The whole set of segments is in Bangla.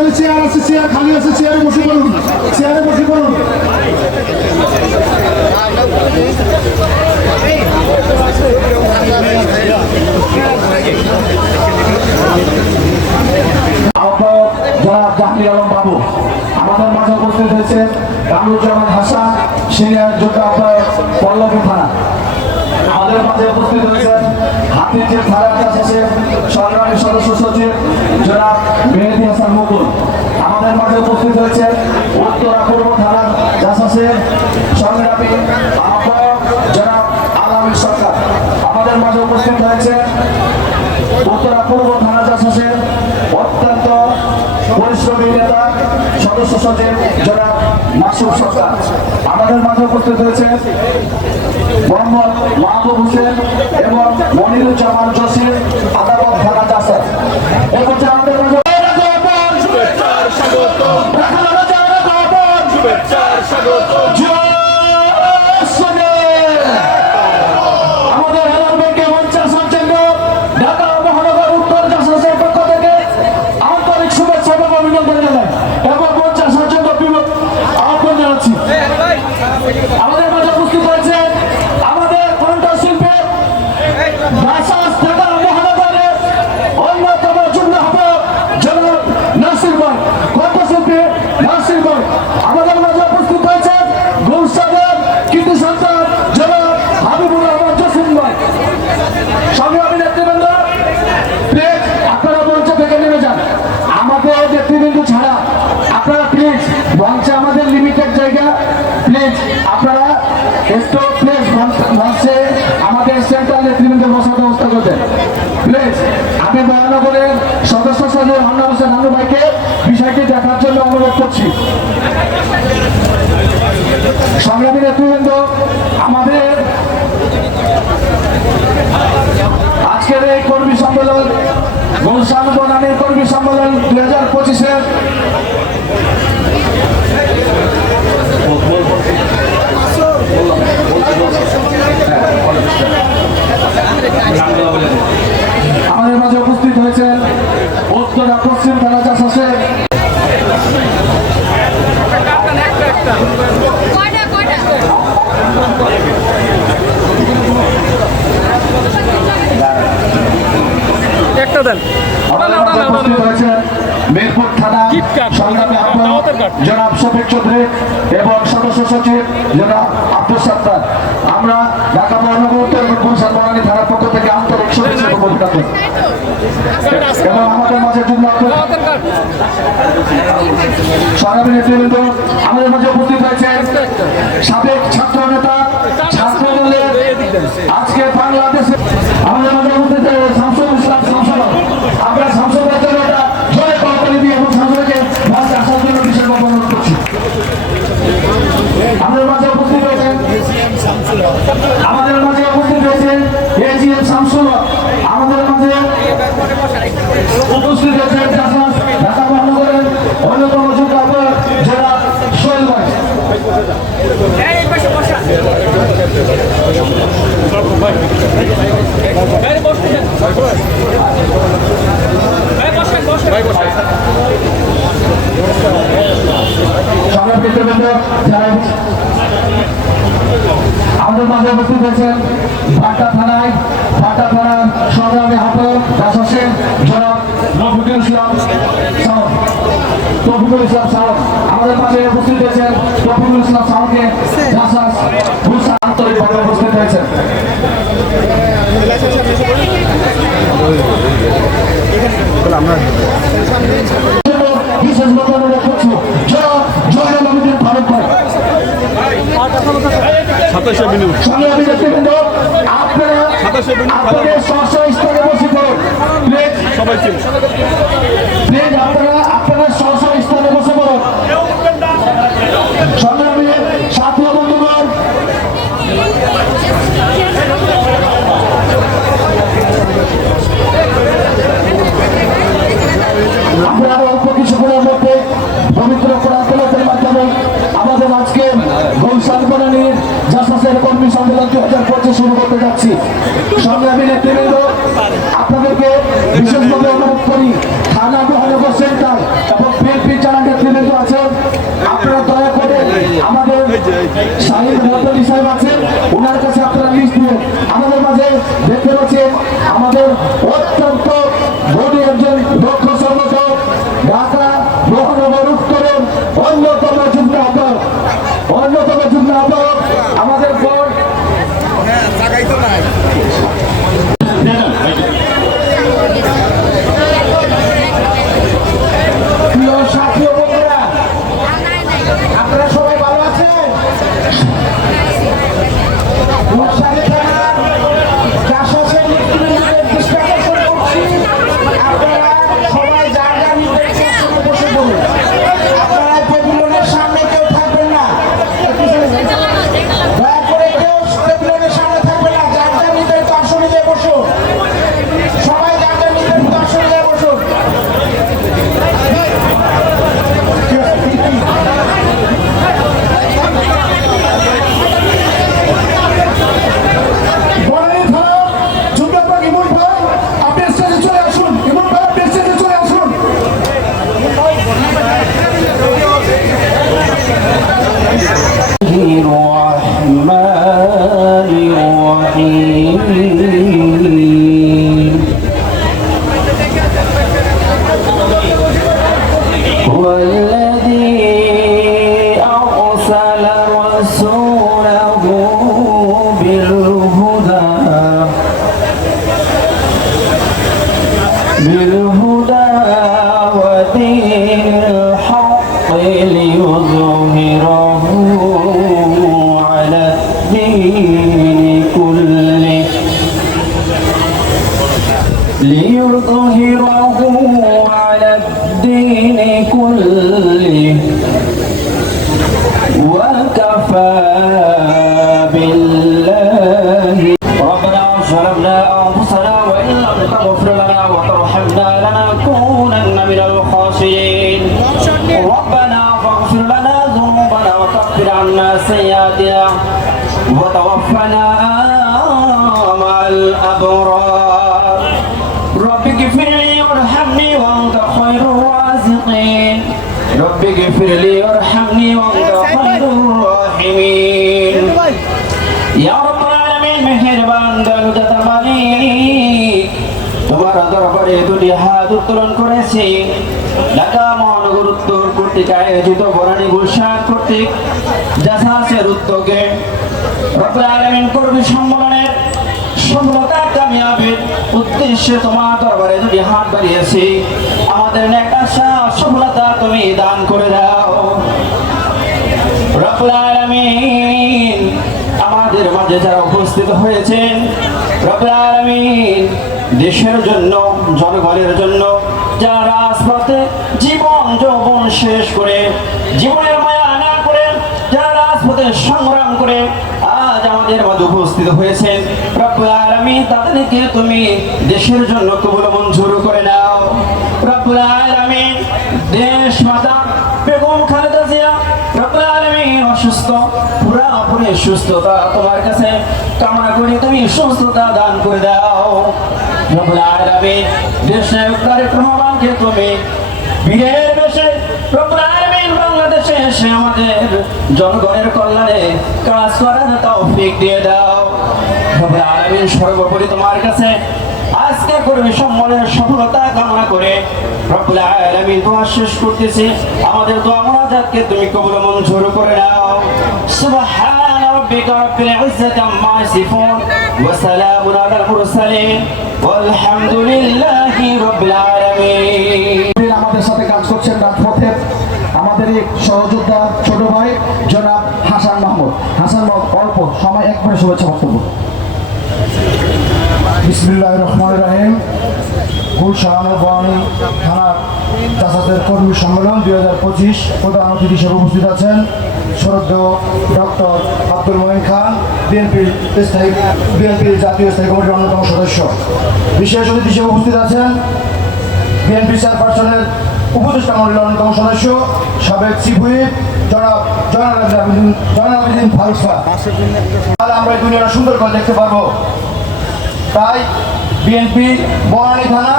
পিছনে চেয়ার আছে, চেয়ার খালি আছে, চেয়ারে বসে পড়ুন, চেয়ারে বসে পড়ুন। জনাব জাহাঙ্গীর আলম বাবু আমাদের মাঝে উপস্থিত হয়েছে। কামরুজ্জামান হাসান সিনিয়র যোগ্য আহ্বায়ক পল্লবী থানা। আমাদের মাঝে উপস্থিত হয়েছেন হাতিরঝিল থানার কাছে সংগ্রামী সদস্য সচিব জনাব মেহেদী হাসান মুকুল। আমাদের মাঝে উপস্থিত হয়েছেন উত্তরা পূর্ব থানার জাসাসের সংগ্রামী আহ্বায়ক জনাব আলামী সরকার। আমাদের মাঝে উপস্থিত হয়েছে উত্তরা পূর্ব থানা জাসাসের অত্যন্ত পরিশ্রমী নেতা সদস্য সচিব জনাব মাসুদ সরকার। আমাদের মাঝে উপস্থিত হয়েছে মোহাম্মদ মাহবুব হোসেন এবং মনিরুজ্জামান জসির আদালত থানা জাসাস। এবং আমাদের মাঝে আমাদের মাঝে উপস্থিত হয়েছে আমাদের কণ্ঠা শিল্পের মহানগরের অন্যতম যুগ্ম আহ্বায়ক জনাব নাসির ভাই, কণ্ঠশিল্পী নাসির ভাই। আমাদের মাঝে উপস্থিত হয়েছে গুলশানের কৃতি সন্তান জনাব হাবিবুর রহমান জসিম ভাই। সংগ্রামী নেতৃবৃন্দ, প্লিজ আপনারা মঞ্চে থেকে নেমে যান। আমাদের নেতৃবৃন্দ ছাড়া আপনারা প্লিজ মঞ্চে, আমাদের লিমিটেড জায়গা, প্লিজ আপনারা একটু প্লিজ মঞ্চে আমাদের সেন্ট্রাল নেতৃবৃন্দ বসার ব্যবস্থা করবেন প্লিজ। আমি মহানগরের সদস্য সচিব হান্না হোসেন হানু ভাইকে বিষয়টি দেখার জন্য অনুরোধ করছি। সংগ্রামী নেতৃবৃন্দ, আমাদের আজকের এই কর্মী সম্মেলন গুলশান বনানীর কর্মী সম্মেলন 2025-এর আমাদের মাঝে উপস্থিত হয়েছেন উত্তরা পশ্চিম থানা জাসাসে একটা দেন। মিরপুর থানা সংগ্রামী আহ্বায়ক জনাব শফিক চৌধুরী এবং সদস্য সচিব জনাব আব্দুল সত্তার। আমরা ঢাকা মহানগর উত্তর গুলশান বনানী থানার পক্ষ থেকে আন্তরিক শুভেচ্ছা অভিনন্দন এবং আমাদের মাঝে সংগ্রামী নেতৃবৃন্দ, আমাদের মাঝে উপস্থিত হয়েছে সাবেক ছাত্র নেতা, ছাত্র দলের আজকে বাংলাদেশে আমাদের মাঝে উপস্থিত শামসুল ইসলাম শামসুল। আমরা শামসুলের জন্য একটা জয় করতালি দিয়ে এবং শামসুলকে মঞ্চে আসার জন্য বিশেষ অনুরোধ করছি। আমাদের মাঝে উপস্থিত হয়েছেন এজিএম শামসুল। আমাদের মাঝে উপস্থিত হয়েছেন ঢাকা মহানগরের অন্যতম যুগ্ম আহ্বায়ক জনাব সোহেল ভাই। আমাদের মাঝে উপস্থিত হয়েছেন ভাটা থানার সংগ্রামী আহ্বায়ক জাসাসের জনাব তৌফিকুল ইসলাম সাউন্ড। আমাদের মাঝে উপস্থিত হয়েছেন তৌফিকুল ইসলাম সাউন্ডকে জাসাস গুলশান আন্তরিকভাবে উপস্থিত হয়েছেন। বিশেষভাবে অনুরোধ করছি জয়নাল আবেদিন ফারুক ভাই। আপনাদের স্ব স্থানে বসে পড়ুন প্লিজ, সবাই প্লিজ আপনারা স্ব স্থানে বসে পড়ুন। সংগ্রামী সাথী বন্ধুগণ, আমরা অল্প কিছুক্ষণের মধ্যে পবিত্র কোরআন তেলাওয়াতের মাধ্যমে আমাদের আজকে গুলশান বনানীর জাসাসের কর্মী সম্মেলন 2025 শুরু করতে যাচ্ছি। সংগ্রামী নেতৃবৃন্দ, আপনাদেরকে বিশেষভাবে অনুরোধ করি থানা মহানগর সেন্টার এবং الرحمن الرحيم هو الذي أرسل رسوله بالهدى ودين الحق ليظهره على الدين كله وكفى بالله. ربنا ظلمنا أنفسنا وإن لم تغفر لنا وترحمنا لنكونن من الخاسرين. ربنا فاغفر لنا ذنوبنا وكفر عنا سيئاتنا وتوفنا مع الأبرار. رب اغفر لي وارحمني وأنت خير الرازقين. رب اغفر لي وارحمني وأنت خير الراحمين. يا رب العالمين মেহেরবান দয়ালুদাতা মালিক, তোমার দরবারে দুটি হাত উত্তোলন করেছি। ঢাকা মহানগর উত্তর কর্তৃক আয়োজিত বনানী গুলশান কর্তৃক জাসাসের উদ্যোগে রব্বুল আলামিন কর্মী সম্মেলনের সফলতা কামিয়াবির উদ্দেশ্যে তোমার দরবারে দুটি হাত বাড়িয়েছি। আমাদের নেক আশা সফলতা তুমি দান করে দাও রব্বুল আলামিন। আমাদের মাঝে যারা উপস্থিত হয়েছেন রব্বুল আলামিন, দেশের জন্য জনগণের জন্য যারা রাজপথে জীবন যৌবন শেষ করে জীবনের মায়া না করে যারা রাজপথে সংগ্রাম করে আজ আমাদের মাঝে উপস্থিত হয়েছেন রব্বুল আলামিন, তাদেরকে তুমি দেশের জন্য কবুল মঞ্জুর করে নাও রব্বুল আলামিন। দেশ মাতা বেগম খালেদা জিয়া রব্বুল আলামিন অসুস্থ, পুরাপুরি সুস্থতা তোমার কাছে কামনা করি, তুমি সুস্থতা দান করে দাও রব্বুল আলামিন। দেশ নায়ক তারেক রহমানকে তুমি বীরের বেশে রব্বুল আলামিন বাংলাদেশে এসে আমাদের জনগণের কল্যাণে কাজ করার তৌফিক দিয়ে দাও রব্বুল আলামিন। সর্বোপরি তোমার কাছে আজকে কর্মী সম্মেলনের সফলতা কামনা করে রব্বুল আলামিন দোয়া শেষ করতেছি। আমাদের দোয়া মুনাজাতকে তুমি কবুল মঞ্জুর করে নাও। সুবহান রাব্বিকা রাব্বিল ইজ্জাতি আম্মা ইয়াসিফুন ওয়া সালামুন আলাল মুরসালিন ওয়ালহামদুলিল্লাহি রাব্বিল আলামিন। আমাদের সাথে কাজ করছেন রাজপথের আমাদের এক সহযোদ্ধা ছোট ভাই জনাব হাসান মাহমুদ। হাসান মাহমুদ অল্প সময় একবারে শুভেচ্ছা বক্তব্য। বিসমিল্লাহির রহমানির রহিম। গুলশান ও বনানী থানার জাসাসের কর্মী সম্মেলন 2025 প্রধান অতিথি হিসেবে উপস্থিত আছেন শ্রদ্ধেয় ডক্টর আব্দুল মঈন খান, বিএনপির জাতীয় স্থায়ী কমিটির অন্যতম সদস্য। বিশেষ অতিথি হিসেবে উপস্থিত আছেন বিএনপি চেয়ারপারসনের উপদেষ্টা মণ্ডলীর অন্যতম সদস্য সাবেক chief whip Joynal Abedin Faruk sir. তাহলে আমরা এই দুনিয়াটা সুন্দর করে দেখতে পারবো। তাই বিএনপি বনানী থানা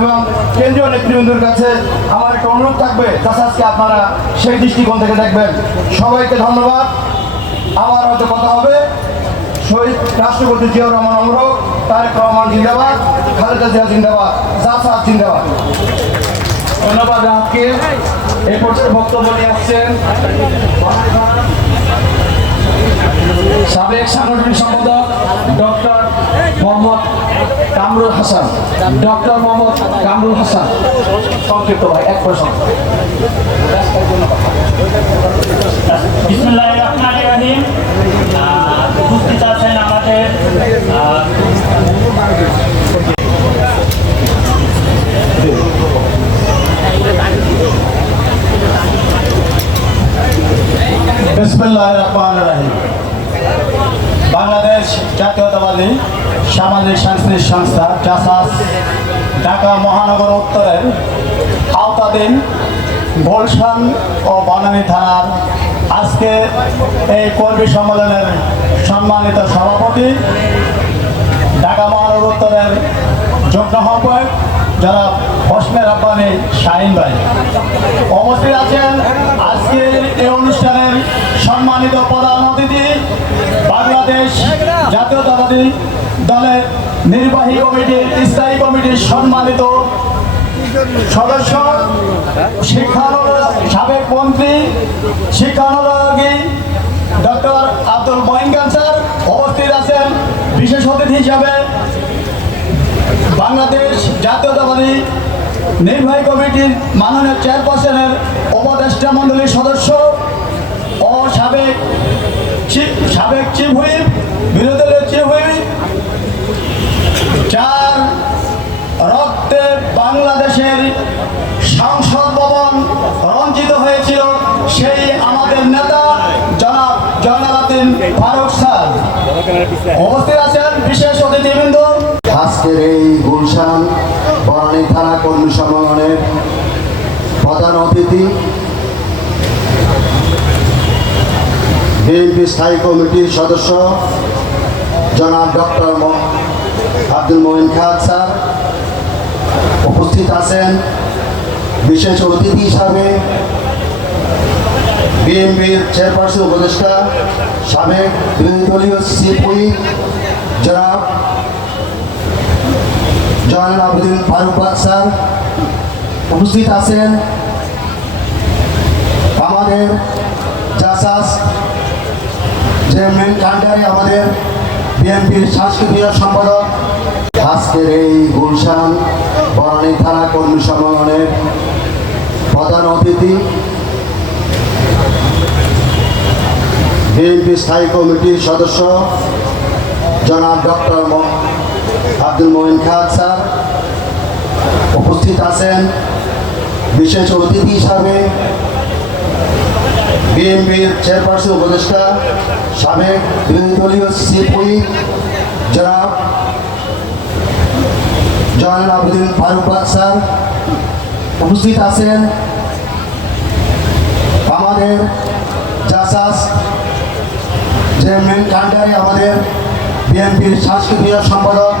এবং কেন্দ্রীয় নেতৃবৃন্দের কাছে আমার একটা অনুরোধ থাকবে, জাসাসকে আপনারা সেই দৃষ্টিকোণ থেকে দেখবেন। সবাইকে ধন্যবাদ। আমার হয়তো কথা হবে। শহীদ রাষ্ট্রপতি জিয়াউর রহমান অমর, তারেক রহমান জিন্দাবাদ, খালেদা জিয়া জিন্দাবাদ, জাসাস জিন্দাবাদ। ধন্যবাদ রাতকে। এই পর্যায়ে বক্তব্য নিয়ে আসছেন সাবেক সাংগঠনিক সম্পাদক ডক্টর মোহাম্মদ কামরুল হাসান। ডক্টর মোহাম্মদ কামরুল হাসান সংক্ষিপ্ত ভাই এক প্রশ্ন। বিসমিল্লাহির রহমানির রহিম। উপস্থিত আছেন আমাদের বিসমিল্লাহির রহমানির রহিম। বাংলাদেশ জাতীয়তাবাদী সামাজিক সাংস্কৃতিক সংস্থা জাসাস ঢাকা মহানগর উত্তরের আওতাধীন গুলশান ও বনানী থানার আজকে এই কর্মী সম্মেলনের সম্মানিত সভাপতি ঢাকা মহানগর উত্তরের যুগ্ম আহ্বায়ক যারা হোসনে রাব্বানী শাহিন ভাই উপস্থিত আছেন। আজকের এই অনুষ্ঠানের সম্মানিত প্রধান অতিথি ছাত্রছাত্রী দলের নির্বাহী কমিটির স্থায়ী কমিটির সম্মানিত সদস্য সাবেক মন্ত্রী শিক্ষানুরাগী ডক্টর আব্দুল মঈন খান স্যার উপস্থিত আছেন। বিশেষ অতিথি হিসাবে বাংলাদেশ জাতীয়তাবাদী নির্বাহী কমিটির মাননীয় চেয়ারপারসনের উপদেষ্টা মণ্ডলীর সদস্য ও সাবেক চিফ হুইপ, বিরোধী দলের চিফ হুইপ, যার রক্তে বাংলাদেশের সংসদ ভবন রঞ্জিত হয়েছিল, সেই আমাদের নেতা জনাব জয়নাল আবেদিন ফারুক স্যার উপস্থিত আছেন। বিশেষ অতিথিবৃন্দ, আজকের এই গুলশান বনানী থানা কর্মী সম্মেলনের প্রধান অতিথি বিএনপি স্থায়ী কমিটির সদস্য জনাব ডক্টর আব্দুল মঈন খান স্যার উপস্থিত আছেন। বিশেষ অতিথি হিসাবে বিএনপির চেয়ারপারসন উপদেষ্টা সাবেক বিরোধী দলীয় চিফ হুইপ জনাব জয়নাল আবেদিন ফারুক স্যার উপস্থিত আছেন। আমাদের জাসাস চেয়ারম্যান কান্ডারি, আমাদের বিএনপির সাংস্কৃতিক সম্পাদক। আজকের এই গুলশান বনানী থানা কর্মী সম্মেলনের প্রধান অতিথি বিএনপি স্থায়ী কমিটির সদস্য জনাব ডক্টর আব্দুল মঈন খান স্যার উপস্থিত আছেন। বিশেষ অতিথি হিসাবে বিএনপির চেয়ারপারসন উপদেষ্টা সাবেক বিরোধী দলীয় চিফ হুইপ জনাব জয়নাল আবেদিন ফারুক স্যার উপস্থিত আছেন। আমাদের জাসাস চেয়ারম্যান কান্ডারি, আমাদের বিএনপির সাংস্কৃতিক সম্পাদক।